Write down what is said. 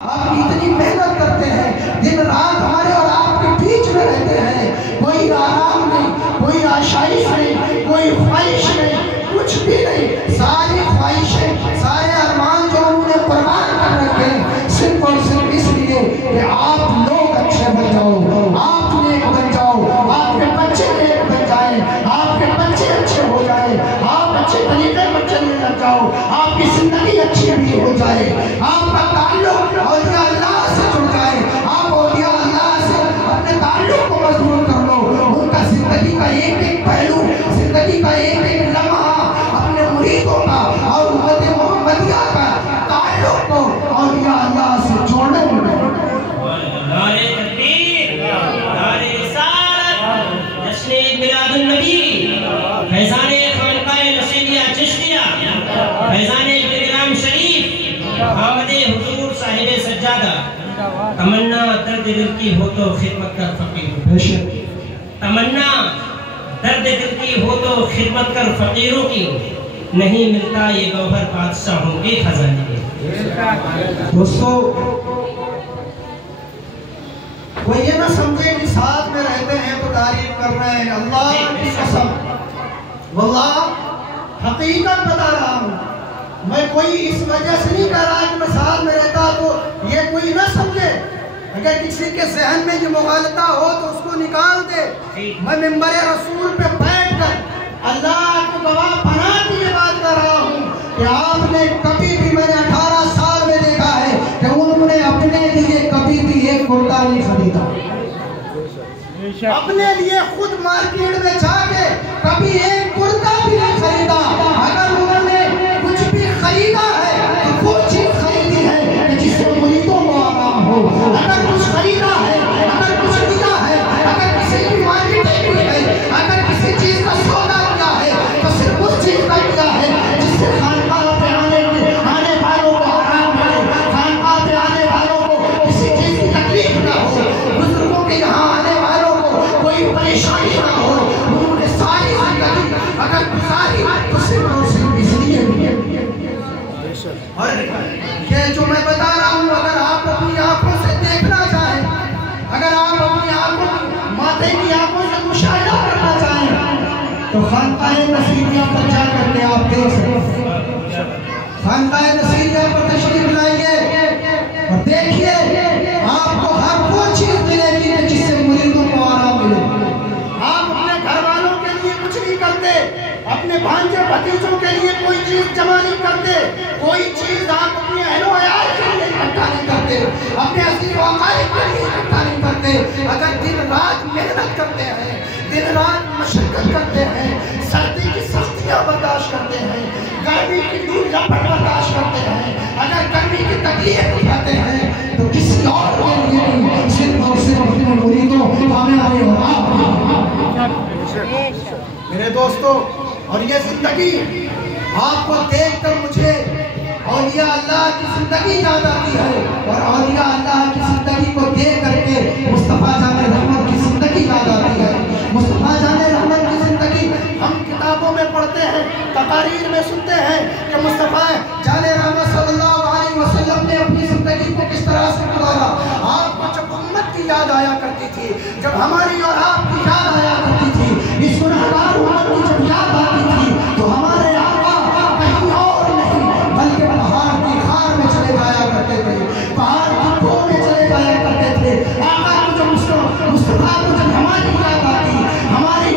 آپ اتنی محنت کرتے ہیں، دن رات ہمارے اور آپ کے بیچ میں رہتے ہیں، کوئی آرام نہیں، کوئی آشائش نہیں، کوئی خواہش نہیں، کچھ بھی نہیں، ساری خواہشیں، سارے ارمان جو انہوں نے قربان کر رکھے ہیں صرف اور صرف اس لیے کہ آپ لوگ اچھے بن جاؤ، آپ نیک بن جاؤ، آپ کے بچے نیک بن جائیں، آپ کے بچے اچھے ہو جائیں، آپ اچھے طریقے پر چلنے لگ جاؤ، آپ کی زندگی اچھی بھی ہو جائے، آپ کا تعلق اولیاء اللہ سے جڑ جائے، آپ اولیاء اللہ سے اپنے تعلق کو مضبوط کر لو، ان کا زندگی کا ایک ایک پہلو، زندگی کا ایک ایک لمحہ اپنے مریدوں کا اور امت محمدیہ کا تعلق کو اولیاء اللہ سے جوڑنے میں نعرہ تکبیر، نعرہ رسالت، جشن میلاد النبی، فیضان خانقاہ نصیریہ چشتیہ، فیضان بلگرام شریف، آمد حضور صاحب سجادہ، تمنا درد دل کی ہو تو خدمت کر فقیروں کی، تمنا درد دل کی ہو تو خدمت کر فقیروں کی، نہیں ملتا یہ گوہر بادشاہوں کے خزانے میں۔ دوستو وہ یہ نہ سمجھے کہ ساتھ میں رہتے ہیں تو تعریف کر رہے ہیں، اللہ کی قسم واللہ حقیقت بتا رہا ہوں، میں کوئی اس وجہ سے نہیں کہہ رہا کہ میں ساتھ میں رہتا تو یہ کوئی نہ سمجھے، اگر کسی کے ذہن میں یہ مغالطہ ہو تو اس کو نکال دے۔ میں منبر رسول پہ بیٹھ کر اللہ کو گواہ بنا کے یہ بات کر رہا ہوں کہ آپ نے کبھی بھی، میں نے 18 سال میں دیکھا ہے کہ انہوں نے اپنے لیے کبھی بھی ایک کرتا نہیں خریدا، اپنے لیے خود مارکیٹ میں جا کے کبھی ایک کرتا بھی نہیں خریدا۔ اگر انہوں نے کچھ بھی خریدا ہے تو وہ چیز خریدی ہے کہ جس سے مریدوں کو آرام ہو، اگر کچھ خریدا ہے، اگر کچھ دیا ہے، اگر کسی کی مارکیٹنگ کی ہے، اگر کسی چیز کا سودا کیا ہے تو صرف اس چیز کا کیا ہے جس سے خانقاہ پہ آنے والوں کو آرام ملے، خانقاہ پہ آنے والوں کو کسی چیز کی تکلیف نہ ہو، بزرگوں کے یہاں آنے والوں کو کوئی پریشانی نہ ہو۔ انہوں نے ساری زندگی اگر گزاری تو صرف اور صرف اس لیے اور یہ جو میں بتا رہا ہوں، اگر آپ اپنی آنکھوں سے دیکھنا چاہیں، اگر آپ اپنی آنکھوں ماتھے کی آنکھوں سے مشاہدہ کرنا چاہیں تو خانقاہ نصیریہ پر جا کر کے آپ دیکھ سکتے ہیں۔ خانقاہ نصیریہ پر تشریف لائیے اور دیکھیے، آپ کو ہر وہ چیز ملے گی جس سے مریدوں کو آرام ملے۔ آپ اپنے گھر والوں کے لیے کچھ نہیں کرتے، اپنے بھانجے بھتیجوں کے لیے کوئی چیز جمع نہیں کرتے، کوئی چیز آپ اپنے اہل و عیال کے لیے اکٹھا نہیں کرتے، اپنے عزیز و اقارب کے لیے اکٹھا نہیں کرتے۔ اگر دن رات محنت کرتے ہیں، دن رات مشقت کرتے ہیں، سردی کی سختیاں برداشت کرتے ہیں، گرمی کی دھوپ جھپٹ برداشت کرتے ہیں، اگر گرمی کی تکلیف اٹھاتے ہیں تو کسی اور کے لیے نہیں، صرف اور صرف اپنے مریدوں کامیابی اور آپ۔ میرے دوستو، اور یہ زندگی آپ کو دیکھ کر مجھے اولیاء اللہ کی زندگی یاد آتی ہے، اور اولیاء اللہ کی زندگی کو دیکھ کر کے مصطفیٰ جان رحمت کی زندگی یاد آتی ہے۔ مصطفیٰ جان رحمت کی زندگی ہم کتابوں میں پڑھتے ہیں، تقاریر میں سنتے ہیں کہ مصطفیٰ جان رحمت صلی اللہ علیہ وسلم نے اپنی زندگی کو کس طرح سے گزارا۔ آپ کو جب امت کی یاد آیا کرتی تھی، جب ہماری اور آپ کی یاد آیا کرتی تھی، اس گنہگار امت کی جب یاد آتی تھی تو ہمارے آقا کہیں اور نہیں بلکہ پہاڑ کی خار میں چلے جایا کرتے تھے، پہاڑ کی کھو میں چلے جایا کرتے تھے۔ آقا کو جب مصطفیٰ کو جب ہماری یاد آتی، ہماری